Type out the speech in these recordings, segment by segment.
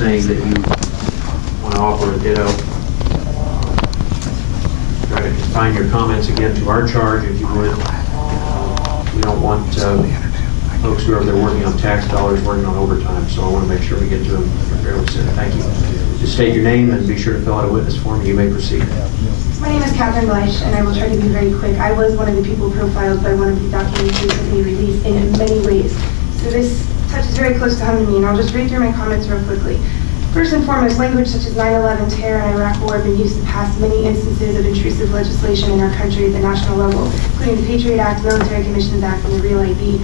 saying that you want to offer a ditto. Try to confine your comments again to our charge, if you would. We don't want folks who are there working on tax dollars working on overtime, so I want to make sure we get to them fairly soon. Thank you. Just state your name and be sure to fill out a witness form. You may proceed. My name is Bleish, and I will try to be very quick. I was one of the people profiled by one of the documents recently released in many ways. So this touches very close to home to me, and I'll just read through my comments real quickly. First and foremost, language such as 9/11, terror, and Iraq war have been used to pass many instances of intrusive legislation in our country at the national level, including the Patriot Act, Military Commissions Act, and the Real ID.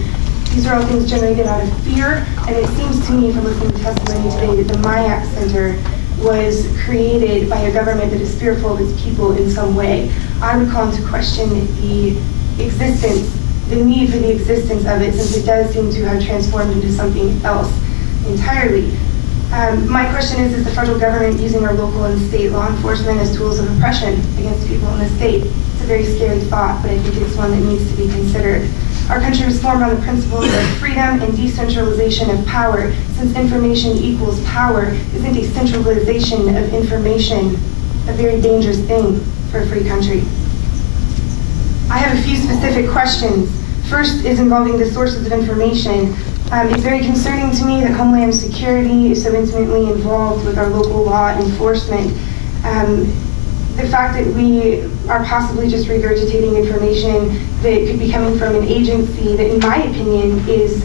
These are all things generated out of fear, and it seems to me from listening to testimony today that the MIAC Center was created by a government that is fearful of its people in some way. I would call into question the existence, the need for the existence of it, since it does seem to have transformed into something else entirely. My question is the federal government using our local and state law enforcement as tools of oppression against people in the state? It's a very scary thought, but I think it's one that needs to be considered. Our country was formed on the principles of freedom and decentralization of power. Since information equals power, isn't decentralization of information a very dangerous thing for a free country? I have a few specific questions. First is involving the sources of information. It's very concerning to me that Homeland Security is so intimately involved with our local law enforcement. The fact that we are possibly just regurgitating information that could be coming from an agency that, in my opinion, is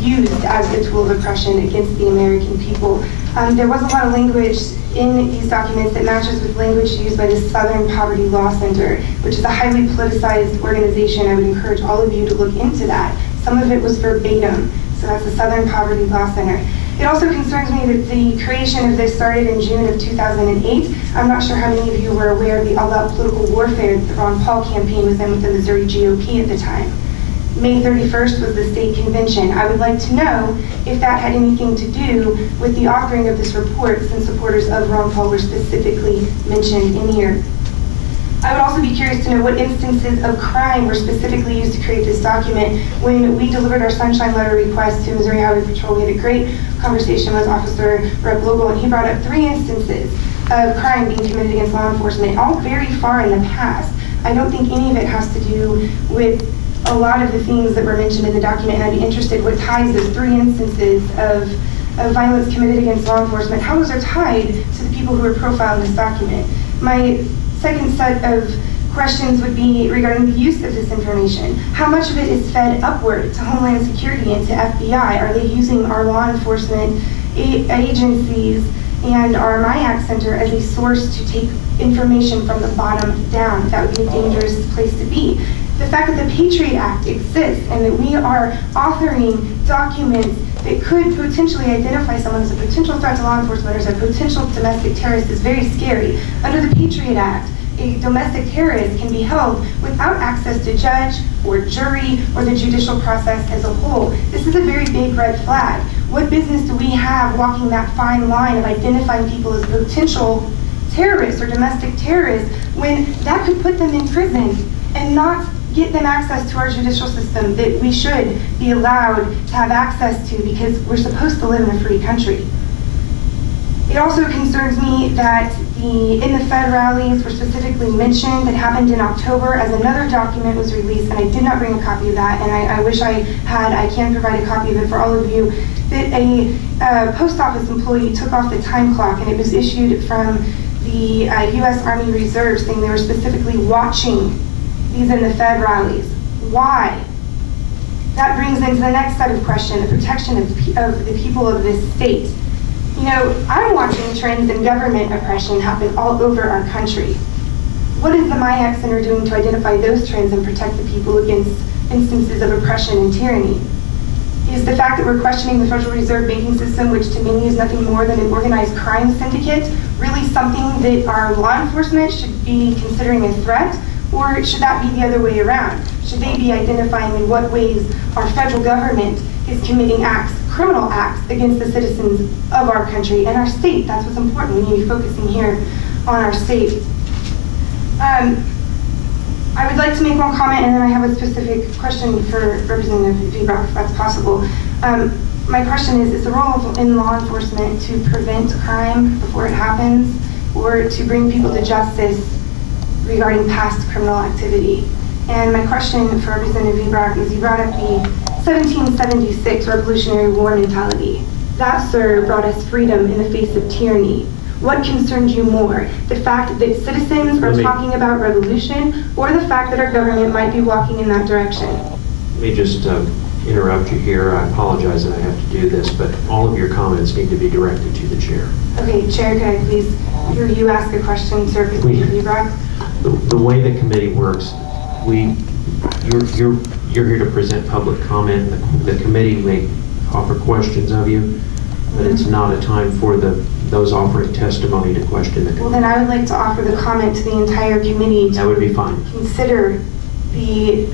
used as a tool of oppression against the American people. There was a lot of language in these documents that matches with language used by the Southern Poverty Law Center, which is a highly politicized organization. I would encourage all of you to look into that. Some of it was verbatim, so that's the Southern Poverty Law Center. It also concerns me that the creation of this started in June of 2008. I'm not sure how many of you were aware of the all-out political warfare that the Ron Paul campaign was in with the Missouri GOP at the time. May 31st was the state convention. I would like to know if that had anything to do with the authoring of this report, since supporters of Ron Paul were specifically mentioned in here. I would also be curious to know what instances of crime were specifically used to create this document. When we delivered our Sunshine Letter request to Missouri Highway Patrol, we had a great conversation with Officer Rep. Logal, and he brought up 3 instances of crime being committed against law enforcement, all very far in the past. I don't think any of it has to do with a lot of the things that were mentioned in the document, and I'd be interested what ties those 3 instances of violence committed against law enforcement, how those are tied to the people who are profiled in this document. My second set of questions would be regarding the use of this information. How much of it is fed upward to Homeland Security and to FBI? Are they using our law enforcement agencies and our MIAC Center as a source to take information from the bottom down? That would be a dangerous place to be. The fact that the Patriot Act exists and that we are authoring documents that could potentially identify someone as a potential threat to law enforcement or as a potential domestic terrorist is very scary. Under the Patriot Act, a domestic terrorist can be held without access to judge or jury or the judicial process as a whole. This is a very big red flag. What business do we have walking that fine line of identifying people as potential terrorists or domestic terrorists when that could put them in prison and not get them access to our judicial system that we should be allowed to have access to because we're supposed to live in a free country? It also concerns me that in the Fed rallies were specifically mentioned that happened in October as another document was released, and I did not bring a copy of that, and I wish I had. I can provide a copy of it for all of you, that a post office employee took off the time clock, and it was issued from the U.S. Army Reserve saying they were specifically watching these in the Fed rallies. Why? That brings into the next set of questions, the protection of the people of this state. You know, I'm watching trends in government oppression happen all over our country. What is the MIAC Center doing to identify those trends and protect the people against instances of oppression and tyranny? Is the fact that we're questioning the Federal Reserve banking system, which to me is nothing more than an organized crime syndicate, really something that our law enforcement should be considering a threat? Or should that be the other way around? Should they be identifying in what ways our federal government is committing acts, criminal acts, against the citizens of our country and our state? That's what's important. We need to be focusing here on our state. I would like to make one comment, and then I have a specific question for Representative Vibrock, if that's possible. my question is the role in law enforcement to prevent crime before it happens, or to bring people to justice regarding past criminal activity? And my question for Representative Ebrock is, you brought up the 1776 Revolutionary War mentality. That, sir, brought us freedom in the face of tyranny. What concerns you more, the fact that citizens are talking about revolution, or the fact that our government might be walking in that direction? Let me just interrupt you here. I apologize that I have to do this, but all of your comments need to be directed to the chair. Okay, Chair, could I please hear you ask a question, sir, Representative Ebrock? The way the committee works, you're here to present public comment. The committee may offer questions of you, but it's not a time for those offering testimony to question the committee. Well, then I would like to offer the comment to the entire committee That would be fine. consider the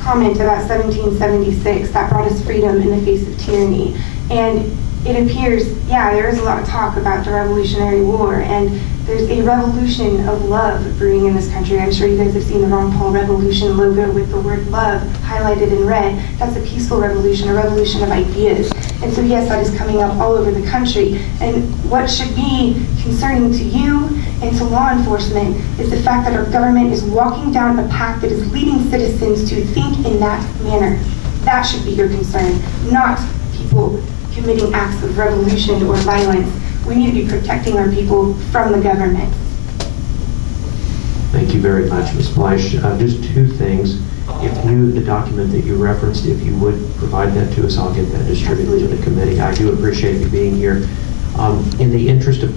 comment about 1776 that brought us freedom in the face of tyranny. And it appears, yeah, there is a lot of talk about the Revolutionary War, and there's a revolution of love brewing in this country. I'm sure you guys have seen the Ron Paul Revolution logo with the word love highlighted in red. That's a peaceful revolution, a revolution of ideas. And so yes, that is coming up all over the country. And what should be concerning to you and to law enforcement is the fact that our government is walking down a path that is leading citizens to think in that manner. That should be your concern, not people committing acts of revolution or violence. We need to be protecting our people from the government. Thank you very much, Ms. Bleish. Just two things. The document that you referenced, if you would provide that to us, I'll get that distributed to the committee. I do appreciate you being here. In the interest of